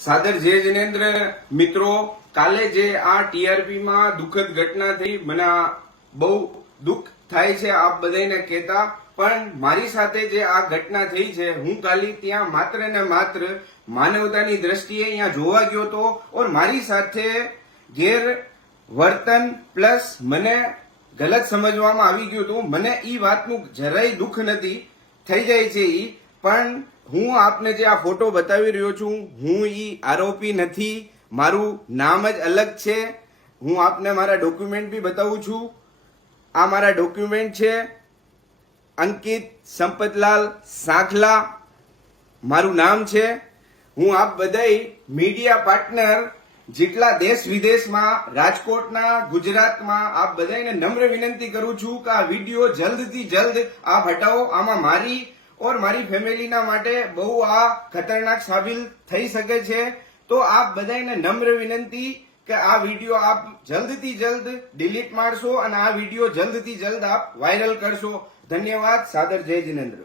સાદર જય જિનેન્દ્ર મિત્રો, કાલે જે આ ટીઆરપી માં દુઃખદ ઘટના થઈ, મને બહુ દુઃખ થાય છે આપ બધાને કહેતા, પણ મારી સાથે જે આ ઘટના થઈ છે, હું કાલે ત્યાં માત્ર ને માત્ર માનવતાની દ્રષ્ટિએ અહીંયા જોવા ગયો હતો ઓર મારી સાથે ગેરવર્તન પ્લસ મને ગલત સમજવામાં આવી ગયું હતું. મને ઈ વાતનું જરાય દુઃખ નથી, થઈ જાય છે ઈ, પણ હું આપને જે આ ફોટો બતાવી રહ્યો છું, હું ઈ આરોપી નથી, મારું નામ જ અલગ છે. હું આપને મારા ડોક્યુમેન્ટ બી બતાવું છું. આ મારા ડોક્યુમેન્ટ છે. અંકિત સંપતલાલ સાંખલા મારું નામ છે. હું આપ બધાય મીડિયા પાર્ટનર જેટલા દેશ વિદેશમાં, રાજકોટના, ગુજરાતમાં, આપ બધાને નમ્ર વિનંતી કરું છું કે આ વિડીયો જલ્દથી જલ્દ આપ હટાવો. આમાં મારી ઓર મારી ફેમિલીના માટે બહુ આ ખતરનાક સાબિત થઈ શકે છે. તો આપ બધાને નમ્ર વિનંતી કે આ વિડીયો આપ જલ્દથી જલ્દ ડિલીટ મારશો અને આ વિડીયો જલ્દથી જલ્દ આપ વાયરલ કરશો. ધન્યવાદ. સાદર જય જિનેન્દ્ર.